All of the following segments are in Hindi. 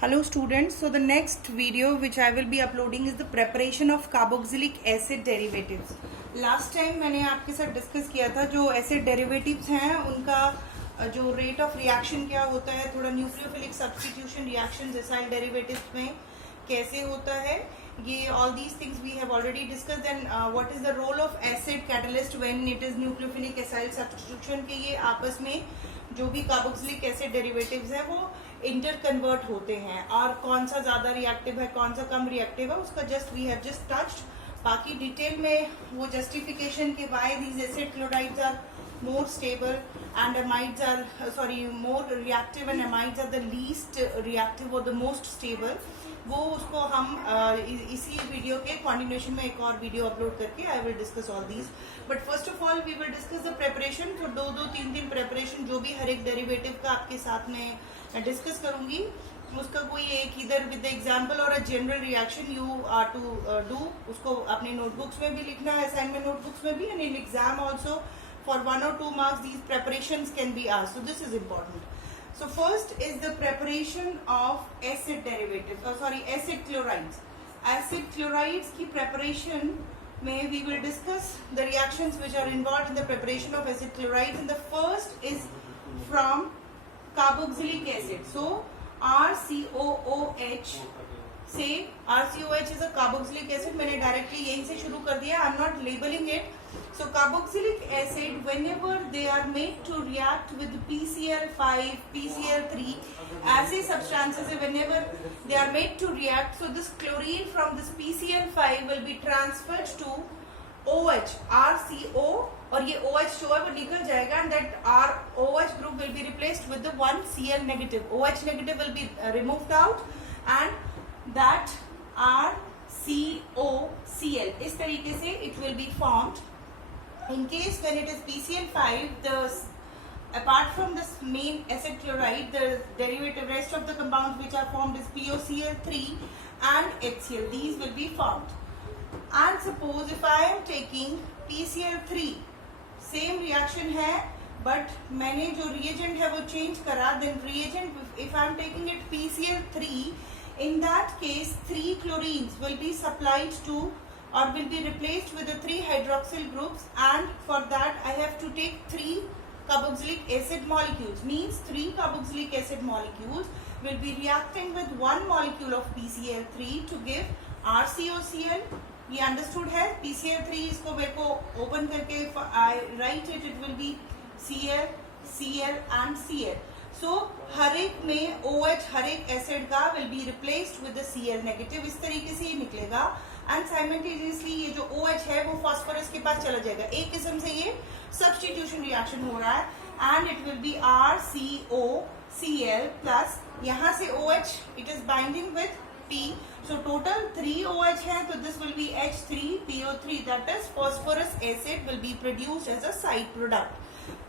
Hello students, so the next video which I will be uploading is the preparation of carboxylic acid derivatives. Last time मैंने आपके साथ डिस्कस किया था जो एसिड डेरिवेटिव्स हैं उनका जो रेट ऑफ रिएक्शन क्या होता है, थोड़ा nucleophilic substitution reaction acyl derivatives में कैसे होता है, ये all these things we have already discussed. And what is the role of acid catalyst when it is nucleophilic acyl substitution के ये आपस में जो भी कार्बोक्सिलिक एसिड डेरिवेटिव्स हैं वो इंटर कन्वर्ट होते हैं और कौन सा ज्यादा रिएक्टिव है कौन सा कम रिएक्टिव है उसका just we have just touched. बाकी डिटेल में वो जस्टिफिकेशन के why these acid chlorides are more stable and amides are more reactive and amides are the least reactive or the most stable. वो उसको हम इसी वीडियो के कंटिन्यूएशन में एक और वीडियो अपलोड करके I will discuss all these. But first of all we will discuss the preparation. तो दो तीन प्रेपरेशन जो भी हर एक डेरिवेटिव का आपके साथ में डिस्कस करूंगी उसका कोई एक इधर विद एग्जांपल और a general reaction you are to do. उसको अपने नोटबुक्स में भी लिखना है, असाइनमेंट नोटबुक्स में भी, and in exam also for 1 or 2 marks these preparations can be asked, so this is important. So first is the preparation of acid derivatives, acid chlorides. Acid chlorides की preparation में we will discuss the reactions which are involved in the preparation of acid chlorides, and the first is from carboxylic acid. So RCOOH से RCOH is a carboxylic acid. मैंने डायरेक्टली यहीं से शुरू कर दिया, आई am not labelling it. So carboxylic acid, whenever they are made to react with PCl5, PCl3, ऐसे substances whenever they are made to react, so this chlorine from this PCl5 will be transferred to OH, RCO, और ये OH जो है वो निकल जाएगा, and that our OH group will be replaced with the one Cl negative. OH negative will be removed out, and that RCOCl. इस तरीके से it will be formed. In case when it is PCl5, apart from this main acid chloride, the derivative rest of the compounds which are formed is POCl3 and HCl. These will be formed. And suppose if I am taking PCl3, same reaction है, but मैंने जो reagent है वो change करा, then reagent if I am taking it PCl3, in that case 3 chlorines will be supplied to or will be replaced with the 3 hydroxyl groups, and for that I have to take 3 carboxylic acid molecules. Means 3 carboxylic acid molecules will be reacting with 1 molecule of PCl3 to give RCOCl. ये understood है. PCl3 इसको मेरे को open करके I write it, it will be Cl, Cl and Cl. So हर एक में OH हर एक एसिड का will be replaced with the Cl negative. इस तरीके से ये निकलेगा, एंड साइमल्टेनियसली ये जो OH है वो फास्फोरस के पास चला जाएगा. एक किस्म से ये सब्स्टिट्यूशन रिएक्शन हो रहा है, and it will be RCOCl plus यहाँ से OH it is binding with P. So total 3 OH है, तो this will be H3PO3, that is phosphorous acid will be produced as a side product.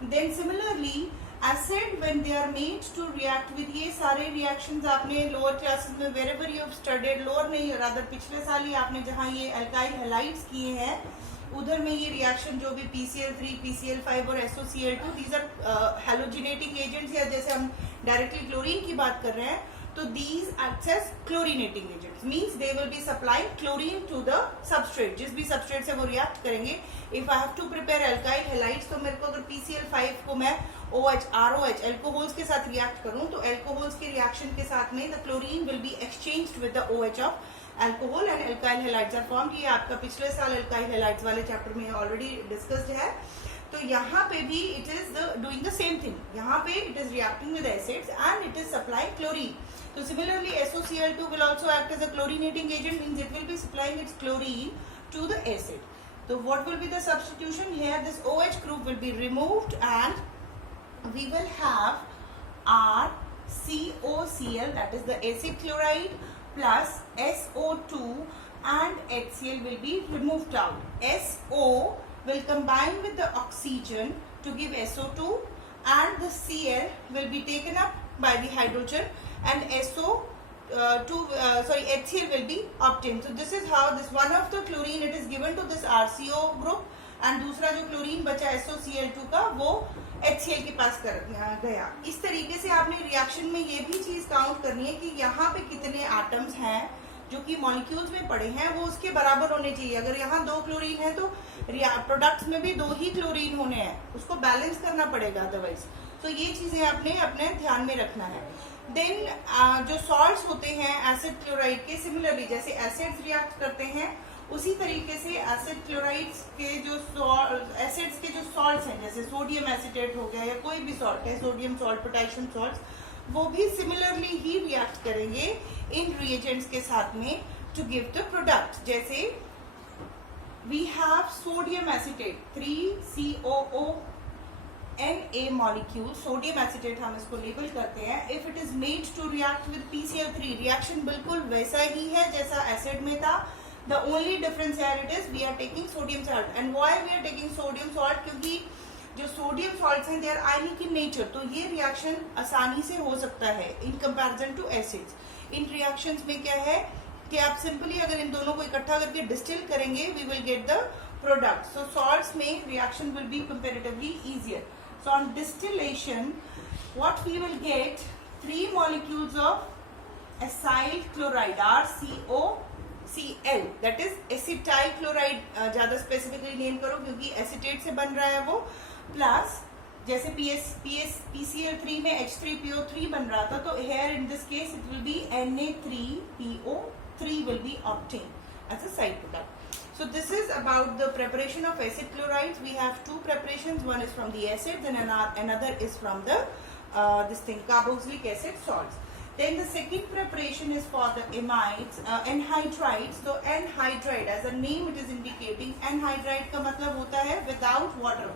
Then similarly acid when they are made to react with, ये सारे reactions आपने lower classes में wherever you have studied, lower नहीं rather पिछले साल ही आपने जहाँ ये alkyl halides किए हैं उधर में ये reaction जो भी PCl3, PCl5 और SOCl2, these are halogenating agents, या जैसे हम directly chlorine की बात कर रहे हैं तो these acts as chlorinating agents, means they will be supplying chlorine to the substrate. जिस भी substrate से वो react करेंगे. If I have to prepare alkyl halides, तो मेरे को अगर PCl5 को मैं OH, ROH, alcohols के साथ react करूं तो alcohols के reaction के साथ में the chlorine will be exchanged with the OH of alcohol and alkyl halides are formed. ये आपका पिछले साल alkyl halides वाले chapter में already discussed है. तो यहाँ पे भी it is doing the same thing. यहाँ पे it is reacting with acids and it is supplying chlorine. So similarly SOCl2 will also act as a chlorinating agent, means it will be supplying its chlorine to the acid. So what will be the substitution here? This OH group will be removed and we will have RCOCl, that is the acid chloride, plus SO2 and HCl will be removed out. SO will combine with the oxygen to give SO2, and the Cl will be taken up by the hydrogen, and HCl will be obtained. So this is how this one of the chlorine it is given to this RCO group, and दूसरा जो क्लोरीन बचा SOCl2 का वो HCl के पास कर गया. इस तरीके से आपने रिएक्शन में ये भी चीज काउंट करनी है कि यहाँ पे कितने एटम्स हैं जो कि मॉलिक्यूल्स में पड़े हैं, वो उसके बराबर होने चाहिए। अगर यहाँ 2 क्लोरीन है तो प्रोडक्ट्स में भी 2 ही क्लोरीन होने हैं, उसको बैलेंस करना पड़ेगा अदरवाइज। तो ये चीजें आपने अपने ध्यान में रखना है। देन जो सॉल्ट्स होते हैं एसिड क्लोराइड के, सिमिलरली जैसे एसिड्स रिएक्ट करते हैं उसी तरीके से एसिड क्लोराइड्स के जो एसिड्स के जो सॉल्ट्स हैं, जैसे सोडियम एसिटेट हो गया या कोई भी सॉल्ट है, सोडियम सॉल्ट, पोटेशियम सॉल्ट, वो भी सिमिलरली ही रिएक्ट करेंगे इन रिएजेंट्स के साथ में टू गिव द प्रोडक्ट। जैसे we have sodium acetate 3COO Na molecule, sodium acetate हम इसको लेबल करते हैं। If it is made to react with PCl3, reaction बिल्कुल वैसा ही है जैसा एसिड में था। The only difference here it is we are taking sodium salt. And why we are taking sodium salt? क्योंकि जो सोडियम सॉल्ट्स हैं they are ionic in nature, तो ये रिएक्शन आसानी से हो सकता है इन कंपैरिजन टू एसिड्स। इन रिएक्शंस में क्या है कि आप सिंपली अगर इन दोनों को इकट्ठा करके डिस्टिल करेंगे we will get the product. So salts में reaction will be comparatively easier. So on distillation, what we will get 3 molecules of acyl chloride, RCOCl, that is acetyl chloride, ज्यादा स्पेसिफिकली नेम करो क्योंकि एसिटेट से बन रहा है वो, प्लस जैसे PCl3 में H3PO3 बन रहा था, तो here in this case it will be Na3PO3 will be obtained as a side product. So this is about the preparation of acid chlorides. We have 2 preparations. One is from the acids and another is from the carboxylic acid salts. Then the second preparation is for the amides, anhydrides. So anhydride, as the name it is indicating, anhydride का मतलब होता है without water.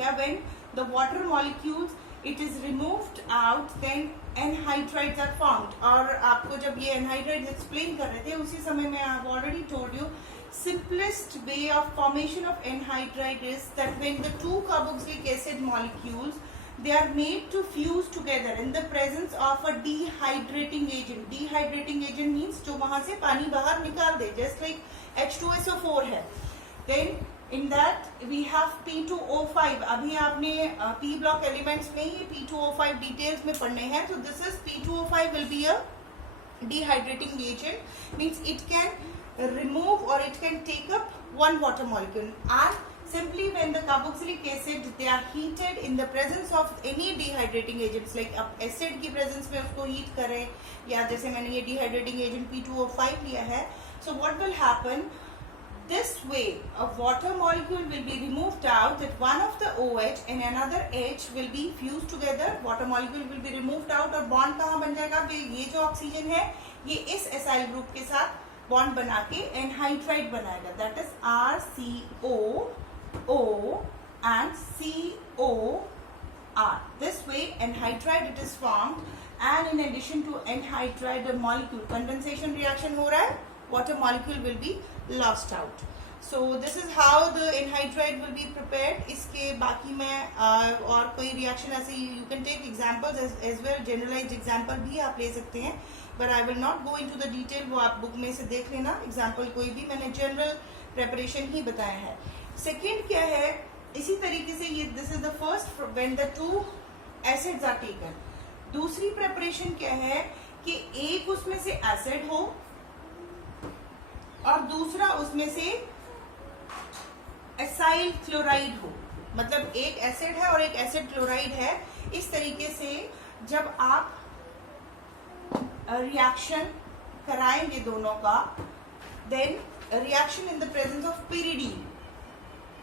Yeah, when the water molecules it is removed out, then anhydrides are formed. और आपको जब ये anhydrides explain कर रहे थे उसी समय में I have already told you simplest way of formation of anhydride is that when the 2 carboxylic acid molecules they are made to fuse together in the presence of a dehydrating agent. Dehydrating agent means जो वहां से पानी बाहर निकाल दे, just like H2SO4 है। Then in that we have P2O5. अभी आपने P block elements में ये P2O5 details में पढ़ने हैं, तो this is P2O5 will be a dehydrating agent, means it can remove or it can take up 1 water molecule. And simply when the carboxylic acid they are heated in the presence of any dehydrating agents, like अब acid की presence में उसको heat करें, या जैसे मैंने ये dehydrating agent P2O5 लिया है, so what will happen? This way a water molecule will be removed out, that one of the OH and another H will be fused together. Water molecule will be removed out और bond कहाँ बन जाएगा? ये जो ऑक्सीजन है ये इस एसाइल ग्रुप के साथ बॉन्ड बना के एनहाइड्राइड बनाएगा, that is RCOO and COR. This way anhydride it is formed, and in addition to anhydride the molecule condensation reaction हो रहा है, water molecule will be lost out. So this is how the anhydride will be prepared. इसके बाकी में और कोई रिएक्शन ऐसे you can take examples as well, generalized example भी आप ले सकते हैं, but I will not go into the detail. वो आप बुक में से देख लेना, एग्जाम्पल कोई भी, मैंने जनरल प्रेपरेशन ही बताया है। सेकेंड क्या है, इसी तरीके से ये this is the first when the 2 acids are taken. दूसरी प्रेपरेशन क्या है कि एक उसमें से एसिड हो और दूसरा उसमें से एसाइल क्लोराइड हो, मतलब एक एसिड है और एक एसिड क्लोराइड है। इस तरीके से जब आप रिएक्शन कराएंगे दोनों का, then reaction in the presence of pyridine,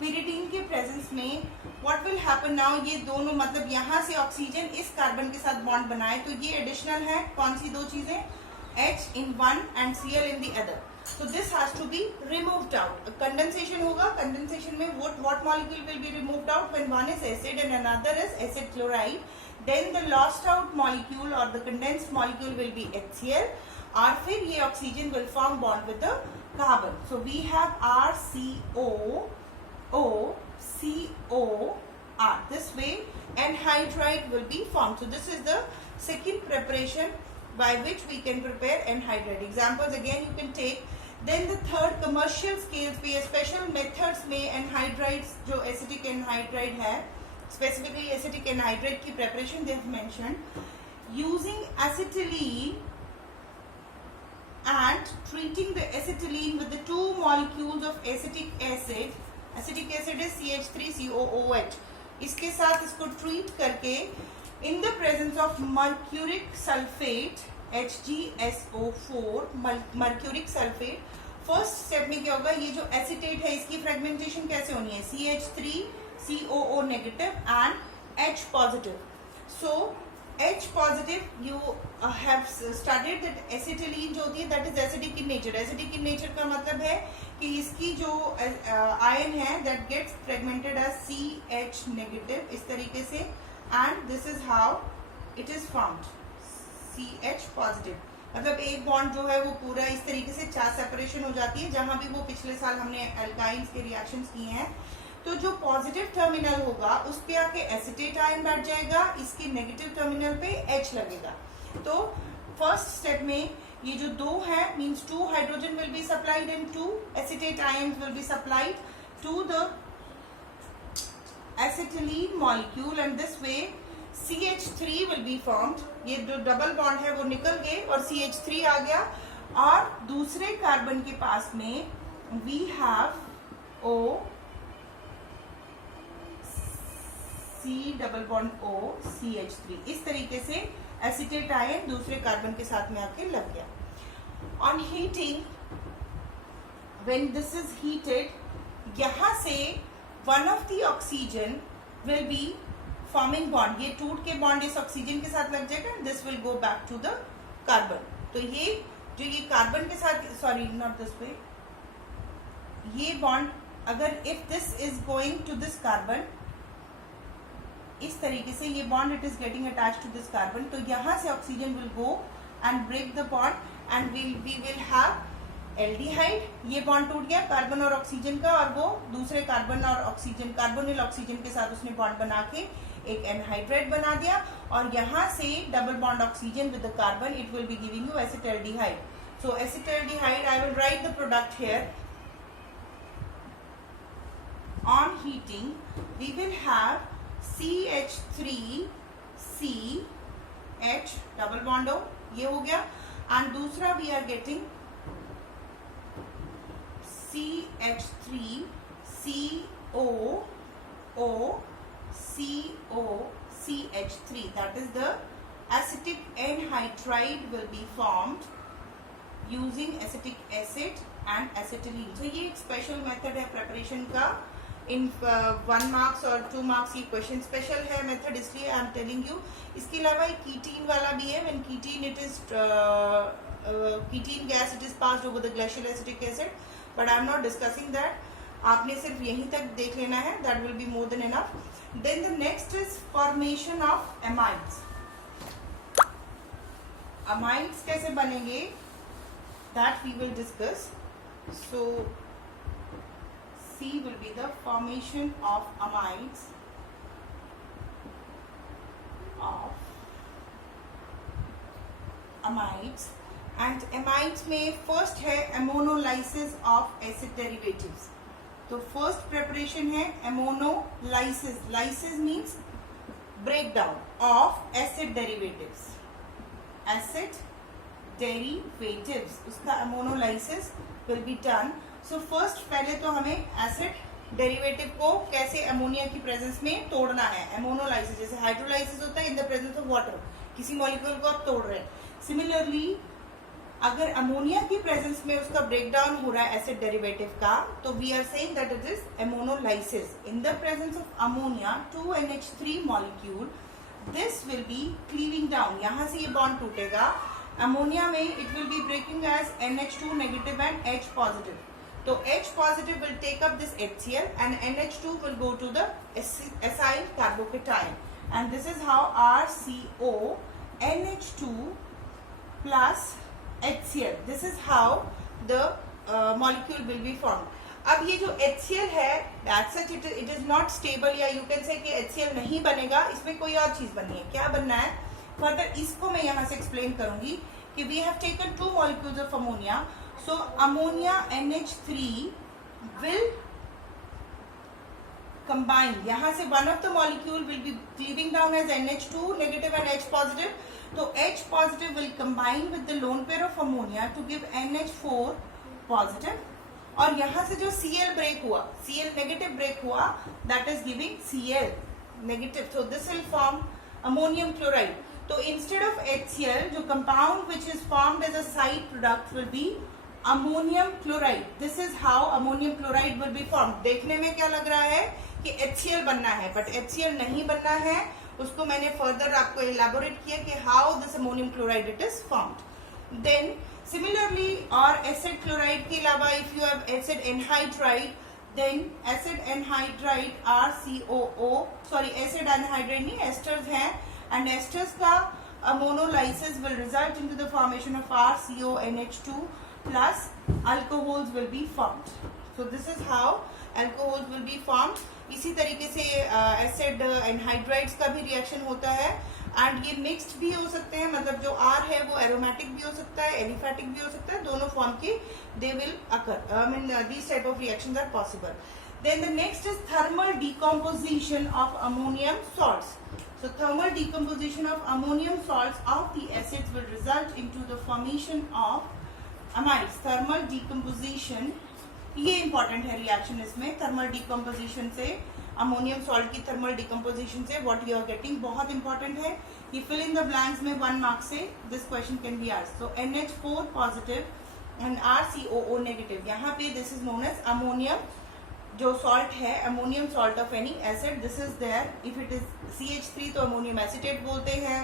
pyridine के प्रेजेंस में व्हाट विल हैपन नाउ, ये दोनों मतलब यहाँ से ऑक्सीजन इस कार्बन के साथ बॉन्ड बनाए, तो ये एडिशनल है कौन सी 2 चीजें, H in one and Cl in the other. So this has to be removed out. Condensation होगा, condensation में what molecule will be removed out when one is acid and another is acid chloride. Then the lost out molecule or the condensed molecule will be HCl, और फिर ये oxygen will form bond with the carbon. So we have RCOO, COR. This way anhydride will be formed. So this is the second preparation by which we can prepare anhydride. Examples again you can take. Then the third, commercial scales पे special methods में anhydrides जो acetic anhydride है, specifically acetic anhydride की preparation they have mentioned. using acetylene and treating the acetylene with the two molecules of acetic acid. Acetic acid is CH3COOH. इसके साथ इसको ट्रीट करके in the presence of mercuric sulfate HgSO4, mercuric sulfate, first step में क्या होगा, ये जो एसिटेट है इसकी फ्रेगमेंटेशन कैसे होनी है, CH3COO negative and H positive. So H positive you have studied that acetylene जो होती है that is acidic in nature. Acidic in nature का मतलब है कि इसकी जो आयन है that gets fragmented as CH negative इस तरीके से, and this is how it is formed CH positive. मतलब एक बॉन्ड जो है वो पूरा इस तरीके से चार सेपरेशन हो जाती है. जहां भी वो पिछले साल हमने एल्काइंस के रिएक्शंस किए हैं, तो जो पॉजिटिव टर्मिनल होगा उस पे आके एसिटेट आयन बैठ जाएगा, इसके नेगेटिव टर्मिनल पे H लगेगा. तो फर्स्ट स्टेप में ये जो दो है means 2 hydrogen will be supplied and 2 acetate ions will be supplied to the acetylene molecule, and this way CH3 will be formed. ये जो डबल बॉन्ड है वो निकल गए और CH3 आ गया, और दूसरे कार्बन के पास में we have O C double bond O CH3. इस तरीके से एसिटेट आयन दूसरे कार्बन के साथ में आके लग गया. On heating, when this is heated, यहां से one of the oxygen will be forming bond. ये टूट के बॉन्ड इस ऑक्सीजन के साथ लग जाएगा, this will go back to the carbon. तो ये जो ये कार्बन के साथ, सॉरी नॉट दिस वे, ये बॉन्ड अगर if this is going to this carbon, इस तरीके से ये bond it is getting attach to this carbon, तो यहां से oxygen will go and break the bond and we will have aldehyde. ये बॉन्ड टूट गया कार्बन और ऑक्सीजन का, और वो दूसरे कार्बन और ऑक्सीजन, कार्बोनिल ऑक्सीजन के साथ उसने बॉन्ड बना के एक एनहाइड्रेट बना दिया, और यहां से double bond oxygen with the carbon it will be giving you acetaldehyde. So acetaldehyde, I will write the product here. On heating we will have CH3CH double bond O, ये हो गया, एंड दूसरा we are getting CH3COOCH3. That is the acetic anhydride will be formed using acetic acid and acetylene. So ये एक स्पेशल मेथड है प्रेपरेशन का. इन 1 मार्क्स और 2 मार्क्स की क्वेश्चन स्पेशल है मेथड, इसलिए आई एम टेलिंग यू. इसके अलावा एक कीटीन वाला भी है. When ketene it is ketene gas it is passed over the glacial acetic acid, but I am not discussing that. आपने सिर्फ यहीं तक देख लेना है, that will be more than enough. Then the next is formation of amides. Amides कैसे बनेंगे that we will discuss. So C will be the formation of amides and amides में first है ammonolysis of acid derivatives. तो first preparation है ammonolysis. Lysis means breakdown of acid derivatives. Acid derivatives, उसका ammonolysis will be done. So first पहले तो हमें एसिड डेरिवेटिव को कैसे अमोनिया की प्रेजेंस में तोड़ना है. एमोनोलाइसिस, जैसे हाइड्रोलाइसिस होता है इन द प्रेजेंस ऑफ वाटर, किसी मॉलिक्यूल को आप तोड़ रहे हैं. सिमिलरली अगर अमोनिया की प्रेजेंस में उसका ब्रेकडाउन हो रहा है एसिड डेरिवेटिव का, तो we are saying that it is ammonolysis. In the presence of ammonia 2NH3 molecule, this will be cleaving down. यहां से ये बॉन्ड टूटेगा. अमोनिया में it will be breaking as NH2 negative and H positive. So H positive will take up this HCl and NH2 will go to the acyl carbocation, and this is how RCO NH2 plus HCl, this is how the molecule will be formed. अब ये जो HCl है that's such it is not stable, या you can say कि HCl नहीं बनेगा, इसमें कोई और चीज बननी है. क्या बनना है फर्दर इसको मैं यहाँ से एक्सप्लेन करूंगी कि we have taken 2 molecules of ammonia. So ammonia NH3 will combine, यहाँ से one of the molecule will be cleaving down as NH2 negative and H positive. तो H positive will combine with the lone pair of ammonia to give NH4 positive. और यहाँ से जो Cl break हुआ, Cl negative break हुआ, that is giving Cl negative. So this will form ammonium chloride. तो instead of HCl, जो compound which is formed as a side product will be ammonium chloride. This is how ammonium chloride will be form. देखने में क्या लग रहा है कि HCl बनना है, बट HCl नहीं बनना है. उसको मैंने फर्दर आपको इलेबोरेट किया कि how this ammonium chloride it is formed. Then similarly और एसिड क्लोराइड के अलावा if you have acid anhydride, then acid anhydride RCOO, sorry acid anhydride नहीं, एस्टर्स हैं, एंड एस्टर्स का ammonolysis will result into the formation of RCONH2 plus alcohols will be formed. So this is how alcohols will be formed. इसी तरीके से एसिड एनहाइड्राइड्स का भी रिएक्शन होता है, एंड ये मिक्स्ड भी हो सकते हैं. मतलब जो R है वो एरोमेटिक भी हो सकता है, एलिफेटिक भी हो सकता है. दोनों फॉर्म के they will occur. I mean these type of reactions are possible. Then the next is thermal decomposition of ammonium salts. So thermal decomposition of ammonium salts of the acids will result into the formation of amides. Thermal decomposition ये इंपॉर्टेंट है रिएक्शन इसमें. थर्मल डिकम्पोजिशन से अमोनियम सॉल्ट की थर्मल डिकम्पोजिशन से व्हाट यू आर गेटिंग बहुत इंपॉर्टेंट है. ये फिल इन द ब्लैंक्स में 1 मार्क से this question can be asked. So NH4 positive and RCOO negative. यहाँ पे this is known as ammonium जो सॉल्ट है, ammonium salt of any acid. This is there. If it is CH3 तो अमोनियम एसिटेट बोलते हैं,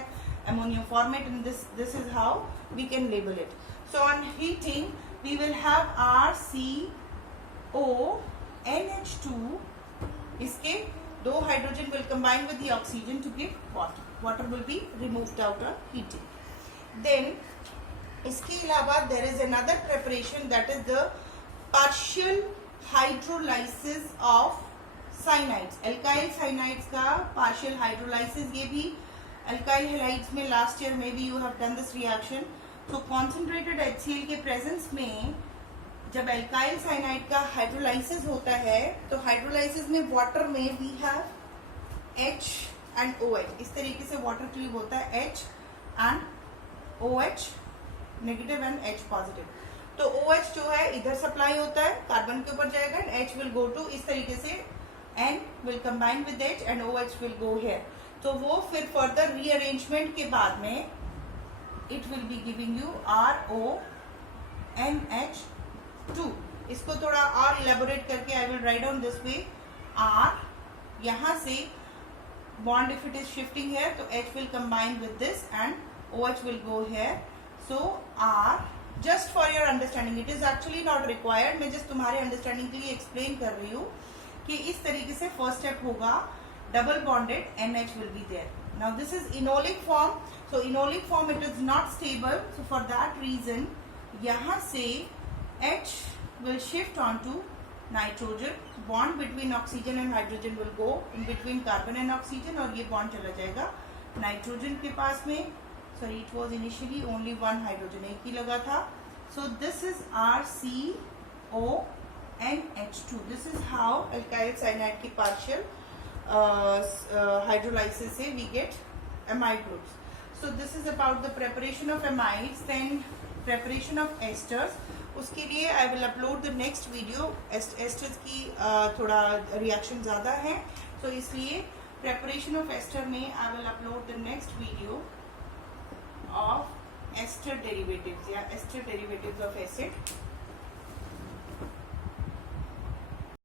ammonium formate, and this is how we can label it. So on heating, we will have RCONH2. इसके 2 hydrogen will combine with the oxygen to give water. Water will be removed out on heating. Then इसके अलावा there is another preparation that is the partial hydrolysis of cyanides. Alkyl cyanides का partial hydrolysis, ये भी alkyl halides में last year maybe you have done this reaction. तो कॉन्सेंट्रेटेड HCl के प्रेजेंस में जब एल्काइल साइनाइड का हाइड्रोलाइसिस होता है, तो हाइड्रोलाइसिस में वाटर में we have H and OH. इस तरीके से वाटर क्यूब होता है, H and OH negative and H positive. तो OH जो है इधर सप्लाई होता है, कार्बन के ऊपर जाएगा, and H will go to, इस तरीके से N will combine with H and OH will go here. तो वो फिर फर्दर रीअरेंजमेंट के बाद में it will be giving you RONH2. इसको थोड़ा और इलेबोरेट करके I will write down this way. R यहाँ से bond if it is shifting here, तो H will combine with this and OH will go here. So R, just for your understanding, it is actually not required. मैं just तुम्हारे अंडरस्टैंडिंग के लिए एक्सप्लेन कर रही हूँ कि इस तरीके से फर्स्ट स्टेप होगा, double bonded NH will be there. Now this is enolic form. So enolic form it is not stable. So for that reason यहाँ से H will shift onto nitrogen. Bond between oxygen and hydrogen will go in between carbon and oxygen, और ये bond चला जाएगा nitrogen के पास में. Sorry, it was initially only one hydrogen, एक ही लगा था. So this is RCO and H2. This is how alkyl cyanide की partial hydrolysis से we get amide groups. So this is about the preparation of amides. Then preparation of esters. उसके लिए I will upload the next video. Esters की थोड़ा reaction ज़्यादा है, so इसलिए preparation of ester में I will upload the next video of ester derivatives या ester derivatives of acid.